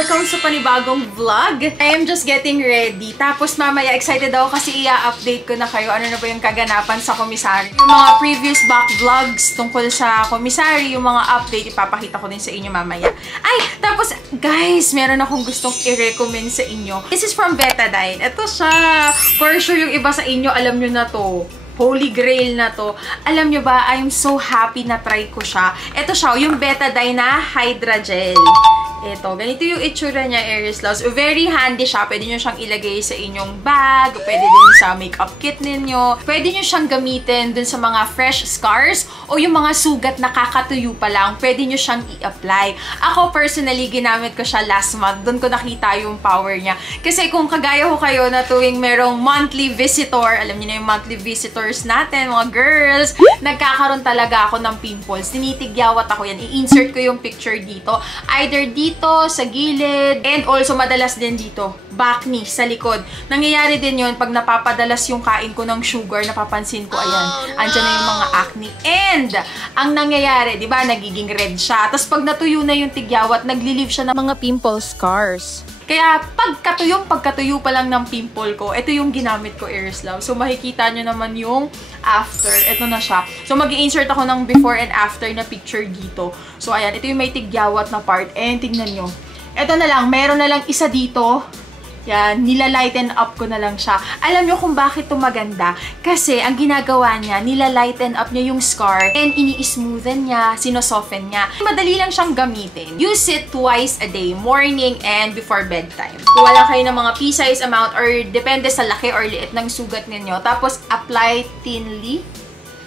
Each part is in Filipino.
Welcome sa panibagong vlog. I am just getting ready. Tapos mamaya, excited ako kasi i-update ko na kayo ano na ba yung kaganapan sa Commissary. Yung mga previous back vlogs tungkol sa Commissary, yung mga update, ipapakita ko din sa inyo mamaya. Ay, tapos guys, meron akong gustong i-recommend sa inyo. This is from Betadine. Ito siya. For sure yung iba sa inyo, alam nyo na to. Holy grail na to. Alam nyo ba, I'm so happy na try ko siya. Ito siya, yung Betadine na Hydra Gel. Ito, ganito yung itsura niya, Aries Loves. Very handy siya. Pwede nyo siyang ilagay sa inyong bag. Pwede din sa makeup kit ninyo. Pwede nyo siyang gamitin dun sa mga fresh scars o yung mga sugat na kakatuyo pa lang. Pwede nyo siyang i-apply. Ako, personally, ginamit ko siya last month. Dun ko nakita yung power niya. Kasi kung kagaya ko kayo na tuwing merong monthly visitor, alam niyo na yung monthly visitors natin, mga girls, nagkakaroon talaga ako ng pimples. Tinitigyawat ako yan. I-insert ko yung picture dito. Either dito, sa gilid, and also madalas din dito, back knee, sa likod. Nangyayari din yun pag napapadalas yung kain ko ng sugar, napapansin ko, ayan, andyan na yung mga acne. And, ang nangyayari, di ba, nagiging red siya. Tapos pag natuyo na yung tigyawat, nagli-leave siya ng mga pimple scars. Kaya, pagkatuyo pa lang ng pimple ko, ito yung ginamit ko, Aries Love. So, makikita nyo naman yung after. Ito na siya. So, mag-i-insert ako ng before and after na picture dito. So, ayan. Ito yung may tigyawat na part. And, tingnan nyo. Ito na lang. Meron na lang isa dito. Yan, nilalighten up ko na lang siya. Alam nyo kung bakit ito maganda? Kasi, ang ginagawa niya, nilalighten up niya yung scar and ini-smoothen niya, sinosoften niya. Madali lang siyang gamitin. Use it twice a day, morning and before bedtime. Kung wala kayo ng mga pea-size amount or depende sa laki or liit ng sugat ninyo, tapos apply thinly.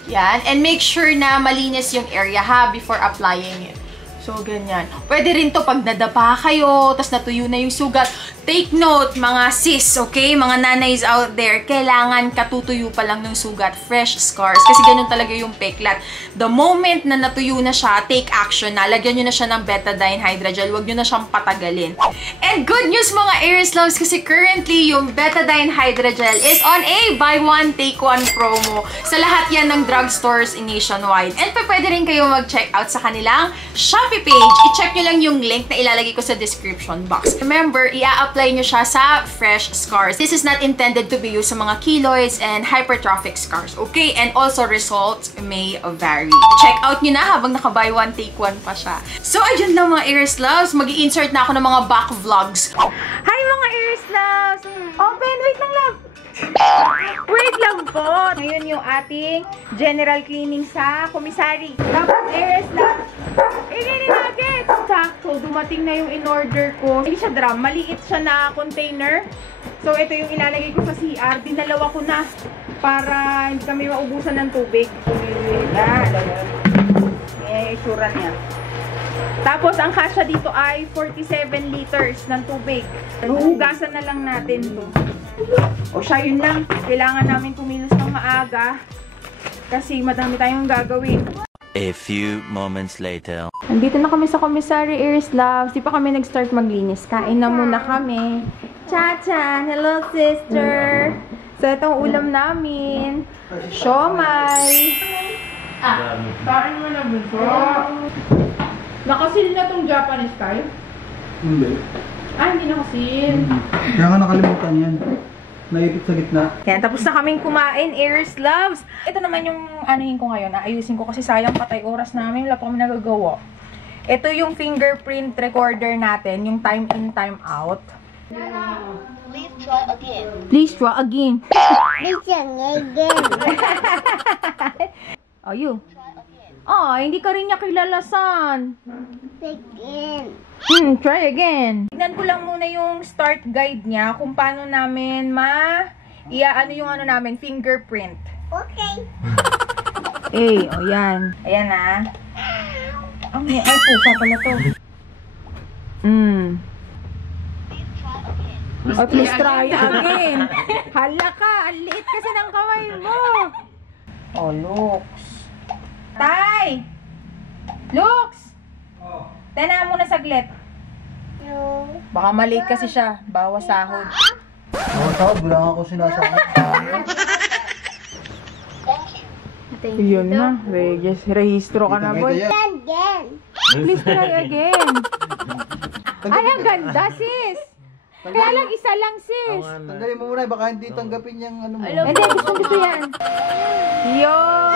Yan, and make sure na malinis yung area ha before applying it. So, ganyan. Pwede rin to pag nadapa kayo, tas natuyo na yung sugat. Take note, mga sis, okay? Mga nanays out there, kailangan katutuyo pa lang ng sugat. Fresh scars. Kasi ganun talaga yung peklat. The moment na natuyo na siya, take action na. Lagyan nyo na siya ng Betadine Hydra Gel. Huwag nyo na siyang patagalin. And good news mga Aries Loves, kasi currently yung Betadine Hydra Gel is on a buy one, take one promo. Sa lahat yan ng drugstores in nationwide. And pwede rin kayo mag-check out sa kanilang Shopee page. I-check nyo lang yung link na ilalagay ko sa description box. Remember, i-apply nyo siya sa fresh scars. This is not intended to be used sa mga keloids and hypertrophic scars. Okay? And also, results may vary. Check out nyo na habang naka-buy one, take one pa siya. So, ayun lang mga Aries Loves. Mag-i-insert na ako ng mga back vlogs. Hi mga Aries Loves! Open! Wait lang, love! Wait lang po! Ngayon yung ating general cleaning sa Commissary. Tapos Aries Loves, ganyan natin! Sakto, dumating na yung in-order ko. Hindi siya drum, maliit siya na container. So, ito yung ilalagay ko sa CR. Dinalawa ko na para hindi kami maubusan ng tubig. Yan. May itsura niya. Tapos, ang kasya dito ay 47 liters ng tubig. Hugasan na lang natin to. O siya, yun lang. Kailangan namin kumilos ng maaga kasi madami tayong gagawin. A few moments later. Andito na kami sa Commissary, Aries Loves. Di pa kami nag-start maglinis. Kain na muna kami. Cha-cha! Hello, sister! So, itong ulam namin. Siomay. Kain mo na bunso. Nakasil na tong Japanese style? Hindi. Hindi nakasil. Kaya nga nakalimutan yan. Naipit sa gitna. Yan, tapos na kaming kumain, Aries Loves. Ito naman yung anuhin ko ngayon. Ayusin ko kasi sayang patay oras namin. Wala pa kami nagagawa. Ito yung fingerprint recorder natin. Yung time in, time out. Please try again. Please try again. Please try again. Oh, you. Oh, hindi ka rin niya kilalasan. Again. Try again. Tignan ko lang muna yung start guide niya kung paano namin ano yung ano namin, fingerprint. Okay. Oh yan. Ayan na. Ay, pusa pala to. Oh, please try again. Hala ka, ang liit kasi ng kamay mo. Oh, looks. Tay! Looks! Tena muna saglit. No. Baka maliit kasi siya. Bawas sahod. Bawas sahod? Wala ako sinasahod. Thank you. Yun na. Rehistro ka na, boy. Again. Please try again. Ay, ang ganda, sis! Kaya lang, isa lang, sis. Tanggalin mo muna, baka hindi tanggapin yung ano mo. Hindi, gusto yan. Yun!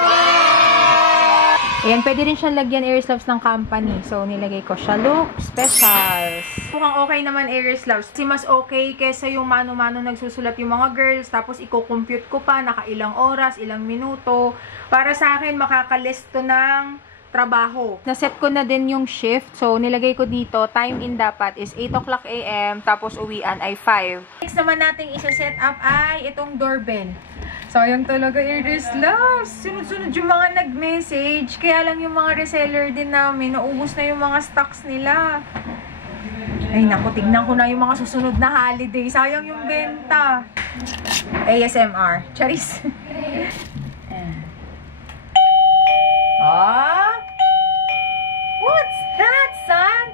Ayan, pwede rin siyang lagyan Aries Loves ng company. So, nilagay ko siya. Look, specials. Mukhang okay naman Aries Loves. Kasi mas okay kesa yung mano-mano nagsusulat yung mga girls. Tapos, i-compute ko pa, nakailang oras, ilang minuto. Para sa akin, makakalist to ng trabaho. Naset ko na din yung shift. So, nilagay ko dito, time in dapat is 8 o'clock AM. Tapos, uwian ay 5. Next naman natin isa-set up ay itong doorbell. Sayang talaga, Aries Loves. Sunod-sunod yung mga nag-message. Kaya lang yung mga reseller din namin, naubos na yung mga stocks nila. Ay, naku, tignan ko na yung mga susunod na holiday. Sayang yung benta. ASMR. Charis. Ah? What's that, son?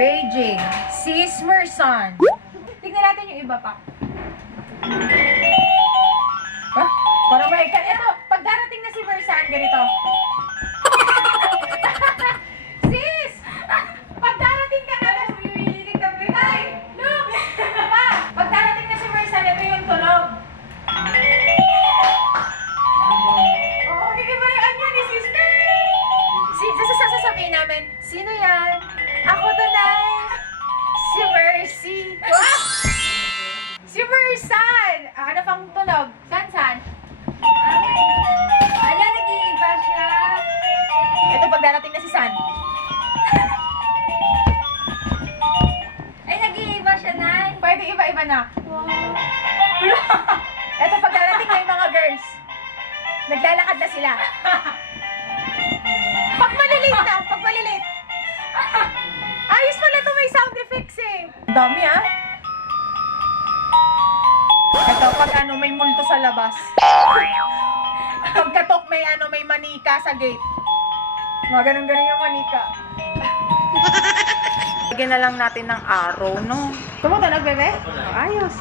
Beijing. Sis Merson. Tignan natin yung iba pa. Parang may ito, pag darating na si Mersan, ganito. Sis! Pag darating ka na, sumiwililig kami. Ay! Look! Pa! Pag darating na si Mersan, ito yung tunog. Oo, kikibalikan niya ni sister. Sasasabihin namin, sino yan? Ako tunay. Si Mercy. Si Mersan! Ano pang tunog? San? Ala, nag-iiba siya. Ito pag darating na si San. Ay, nag-iiba siya, Nay. Pwede iba-iba na. Wow. Ito pag darating na yung mga girls. Naglalakad na sila. Pag malilate. Ayos pala ito, may sound effects eh. Dami ah. Ito, pag may multo sa labas. Pagkatok may manika sa gate. Mga ganun-ganun yung manika. Lagyan na lang natin ng arrow, no? Tumutunog, bebe? Ayos.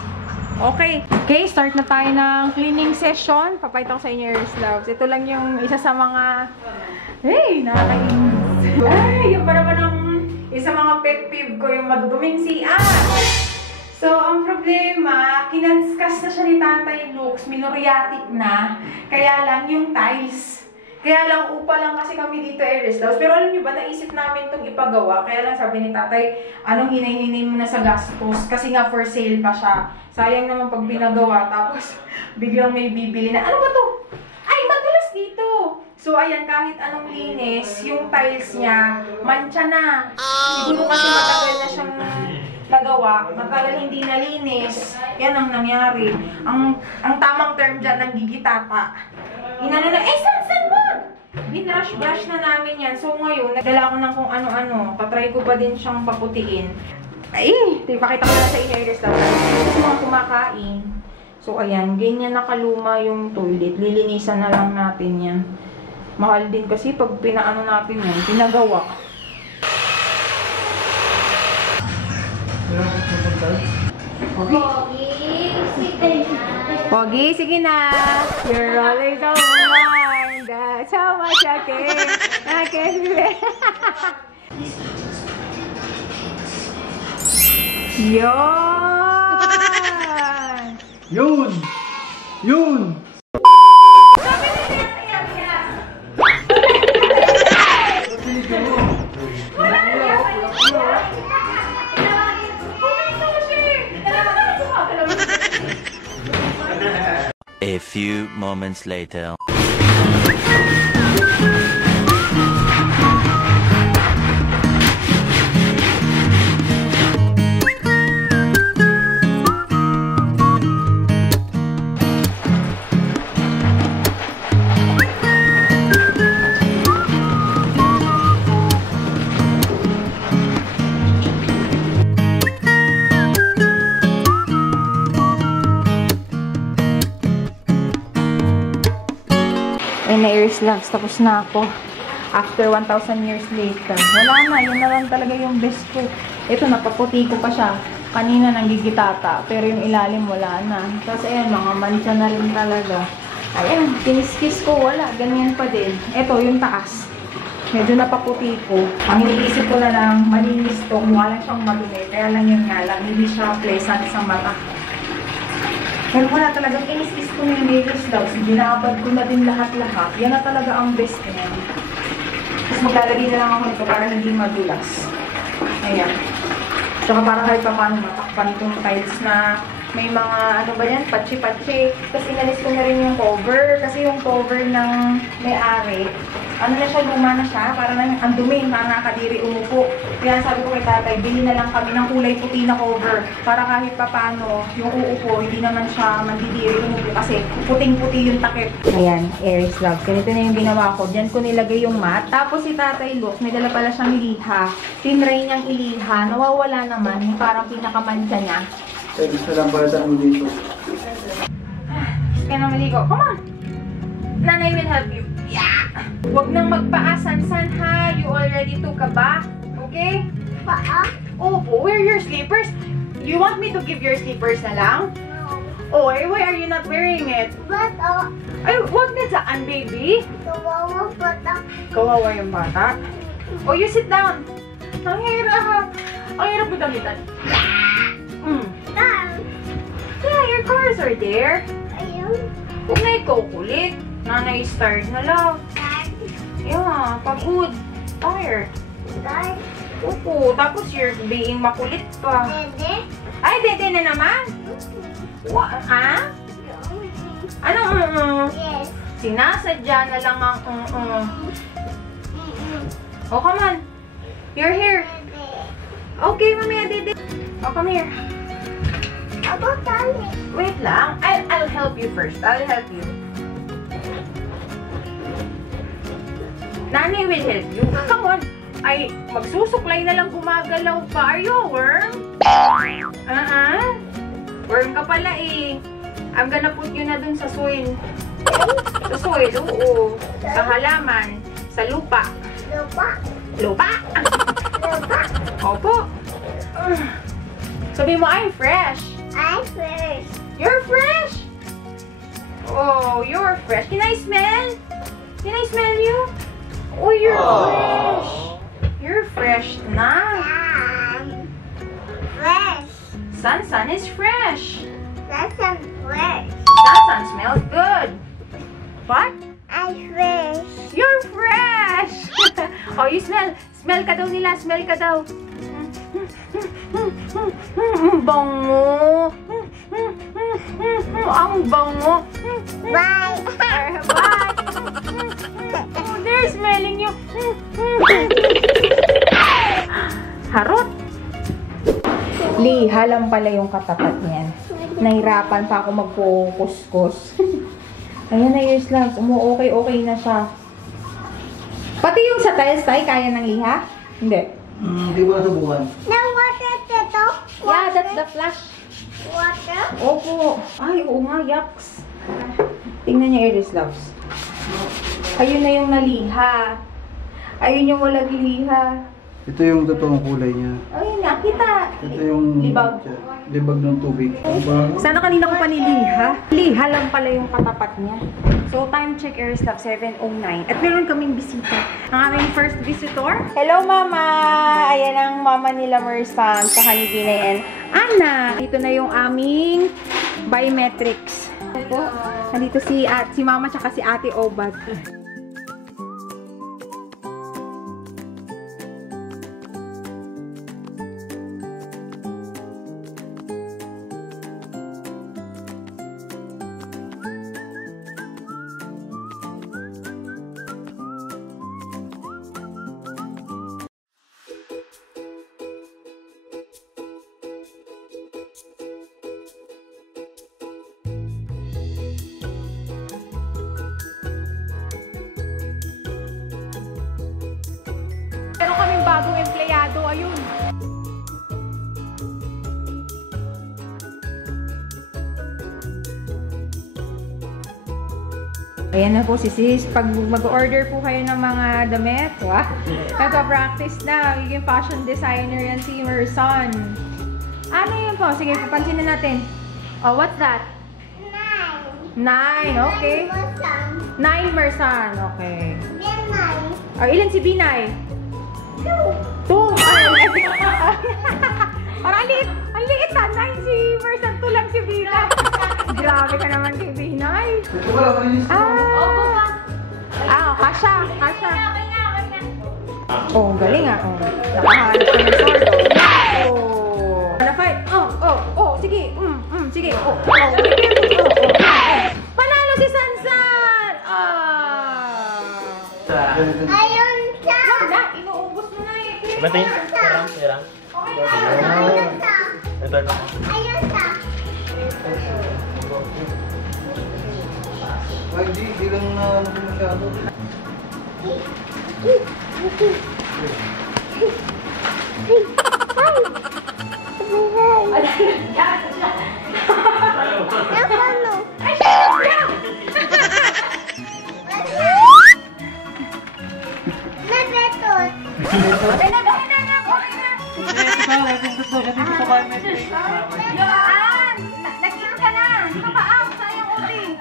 Okay, start na tayo ng cleaning session. Papayta ko sa inyo, Aries Loves. Ito lang yung isa sa mga... Hey, nakakainis. Ay, yung para ng isa mga pet peeve ko, yung maduduming CR. So, ang problema, kinanskas na siya ni Tatay Lux, minoriatic na. Kaya lang yung tiles. Kaya lang, upa lang kasi kami dito, Aries Loves. Pero alam niyo ba, naisip namin itong ipagawa. Kaya lang sabi ni Tatay, anong hinay-hinay mo na sa gastos? Kasi nga for sale pa siya. Sayang naman pag pinagawa, tapos biglang may bibili na, ano ba to? Ay, madulas dito! So, ayan, kahit anong linis, yung tiles niya, mancha na. Siguro kasi matagal na siyang nagawa, matagal hindi nalinis. Yan ang nangyari. Ang tamang term dyan, nanggigitata. Inano na, san ba? Binrush na namin yan. So, ngayon, nagdala ko ng kung ano-ano. Patry ko pa din siyang paputiin. Ay, ipakita ko na sa inyo yung restaurant. Kasi mga kumakain. So, ayan, ganyan nakaluma yung toilet. Lilinisan na lang natin yan. Mahal din kasi pag pinaano natin yan, pinagawa. Pogi, sige na. You're always on my mind. That's how much I can feel. Yun! Yun! A few moments later. Na Aries Loves, tapos na ako. After 1,000 years later. Wala na, yun na lang talaga yung best ko. Ito, napaputi ko pa siya. Kanina nanggigitata, pero yung ilalim wala na. Tapos ayan, mga mancha na rin talaga. Ayan, kiniskis ko, wala. Ganyan pa din. Ito, yung taas. Medyo napaputi ko. Ang iniisip ko na lang, malinis to. Mukha lang siyang madumi. Kaya lang yun nga lang, hindi siya pleasant sa mata. Pero wala talagang inis-is ko na yung nails daw. Ginabad ko na din lahat-lahat. Yan na talaga ang best niya. Tapos maglalagay na lang ako nito para hindi madulas. Ayan. Tsaka para kahit pa paano matakpan itong tiles na may mga, ano ba yan, patsi-patsi. Tapos inalis ko na rin yung cover. Kasi yung cover ng may-ari, ano na siya, luma na siya. Para na ang dumi, para nakadiri umupo. Kaya sabi ko kay tatay, bili na lang kami ng kulay puti na cover. Para kahit pa paano, yung uupo, hindi naman siya mandidiri umupo. Kasi puting-puti yung takip. Ayan, Aries Love. Ganito na yung ginawa ko. Diyan ko nilagay yung mat. Tapos si tatay Luke, may dala pala siyang liha. Tinry niyang iliha. Nawawala naman. Yung parang pinakamansa niya. Eh, gusto lang pala sa mo dito. Kaya na maligo. Come on! Nanay will help you. Yeah! Huwag nang magpaasan-san ha. You already took a bath. Okay? Paa? Opo, wear your slippers. You want me to give your slippers na lang? No. Oh, why are you not wearing it? But, Ay, huwag na dyan, baby. kawawa pata. Kawawa yung bata. Oh, you sit down. Ang hirap. Ang hirap mo damitan. Tam. Yeah, your cars are there. Ayun. Huwag na ikaw kulit. Nanay is tired na lang. Tam. Yeah, pagod. Tired. Tam. Opo, tapos you're being makulit pa. Dede. Ay, dede na naman. What? Ah? Ano? Yes. Sinasadya na lang ang Oh, come on. You're here. Dede. Okay, mamaya, dede. Oh, come here. Ako tali. Wait lang. I'll help you first. I'll help you. Nanay will help you. Come on. Ay, magsusuklay na lang gumagalaw pa. Are you a worm? Worm ka pala eh. I'm gonna put you na dun sa soil. Sa soil, oo. Sa halaman. Sa lupa. Lupa. Lupa? Lupa. Opo. Sabi mo, I'm fresh. I first. You're fresh? Oh, you're fresh. Can I smell? Can I smell you? Oh, you're fresh. You're fresh na. Fresh. Sun is fresh. That's a fresh. Sun smells good. What? I fresh. You're fresh. Oh, you smell. Smell ka daw nila. Smell ka daw. Bango. Ang bango. Bye. Bye. Oh, they're smelling you. Harot. Liha lang pala yung katapat niyan. Nahirapan pa ako magkukuskus. Ayan na yung slabs. Okay na siya. Pati yung sa tiles tayo, kaya ng liha? Hindi. Hindi ko nasubukan. No water, Tito. Yeah, that's the flash. Water. Opo. Ay, oo nga, yucks. Tingnan niyo, Aries Loves. Ayun na yung naliha. Ayun yung walang liha. Ito yung totoong kulay niya. Ayun nga, kita. Ito yung Libag. libag ng tubig. Sana kanina ko pa niliha. Liha lang pala yung katapat niya. So, time check, Aries Love, 7:09. At meron kaming bisita. Ang aming first visitor. Hello, Mama! Ayan ang mama nila, Mersan, sa Binay and Anna. Dito na yung aming biometrics. Ito, nandito si Mama tsaka si Ate Obad. Meron kaming bagong empleyado, ayun. Ayan na po si Sis. Pag mag-order po kayo ng mga damit, nagpa-practice na. Magiging fashion designer yan si Merson. Ano yun po? Sige, papansinin natin. Oh, what's that? 9. 9, okay. 9 Merson, okay. Then 9. O, ilan si Binay? 2. Parang ang liit ha. 9 si Versan, 2 lang si Binay. Grabe ka naman kay Binay. Kasha. Oh, galing ah. Oh. Nakahanap ka ng sword. Oh. Na-fight. Sige. Sige. Panalo si Sansan. Ayun siya. Wala, inuubos mo na eh. Ba't yun? Yarang. Ayun siya. Ito na. Ayun siya. Ay, di lang na masyado. Nag-in ka na. Kapaam, sayang uli.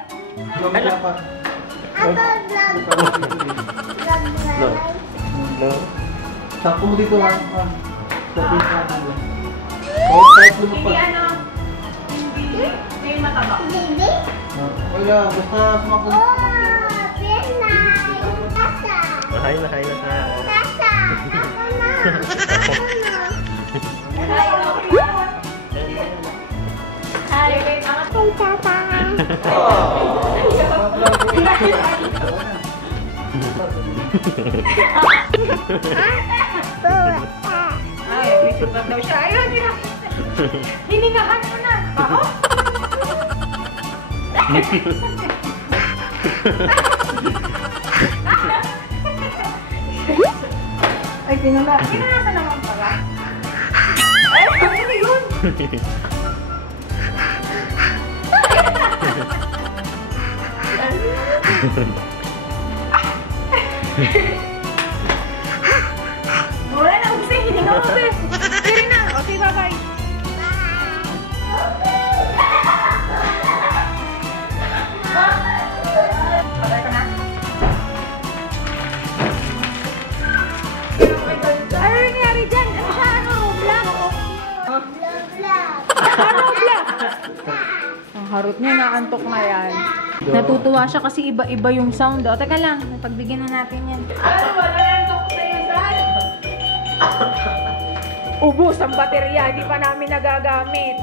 Sakto mo dito lang. Kahit lumapag. Hindi mataba. Wala, basta sumakot. Nakain na ka. Ay, may sugat daw siya. Ayun, hiningahan mo na. Ay, pinunasa naman pala. Ay, ano yun? Wala na, Ugse. Hininga mo, Ugse. Sige na. Okay, bye-bye. Bye-bye ka na. Ano nangyari dyan? Ano siya? Ano? Roblox? Ang harot niya, naantok na yan. Natutuwa siya kasi iba-iba yung sound. O, teka lang. Pagbigyan na natin yan. Ubus ang baterya. Hindi pa namin nagagamit.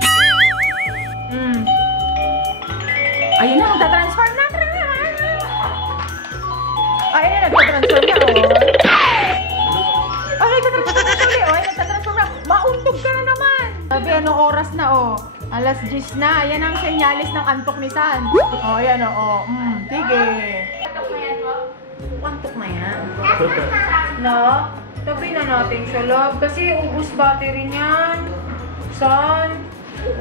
Ayun na, magta-transform na. Ayun na, nagta-transform na. Ay, nagta-transform na. Mauntog ka na naman. Sabi, anong oras na, oh? Alas 10 na. Yan ang senyalis ng antok ni San. Oh, ayan, oh. Sige. Antok na yan, oh? Antok na yan. No? Tabi na natin siya, love. Kasi ubus battery niyan. San?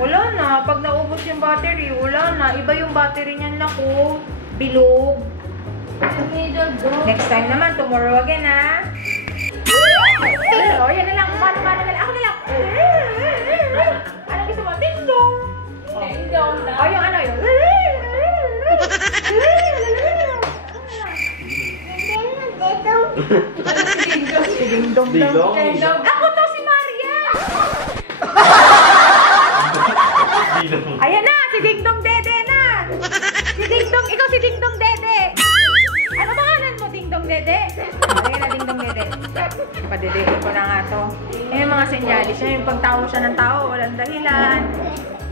Wala na. Pag naubos yung battery, wala na. Iba yung battery niyan, naku. Bilog. Next time naman, tomorrow again, ha? Oh, yan na lang. Mano na lang. Ako na lang. Ano gusto mo? Ding-dong! Ding-dong na. Oh, yung ano yun. Si Ding-dong daw. Ako to si Maria! Ayan na! Si Ding-dong Dede na! Si Ding-dong, ikaw si Ding-dong Dede! Ano pangalan mo, Ding-dong Dede? Ayan na, Ding-dong Dede. Padedein ko na nga to. Yan yung mga senyalis niya. Yung pagtawa siya ng tao, walang dahilan.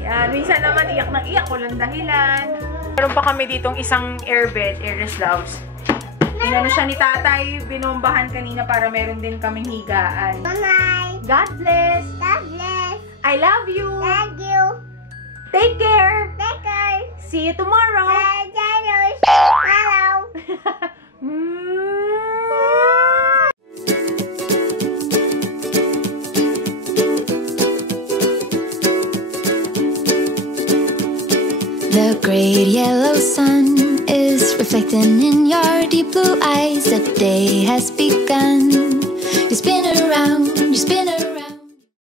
Yan. Minsan naman, iyak ng iyak, walang dahilan. Meron pa kami ditong isang airbed, Airless Loves. Inano siya ni tatay, binombahan kanina para meron din kaming higaan. God bless! God bless! I love you! Thank you! Take care! Take care! See you tomorrow! Hello! The great yellow sun is reflecting in your deep blue eyes. The day has begun. You spin around, you spin around.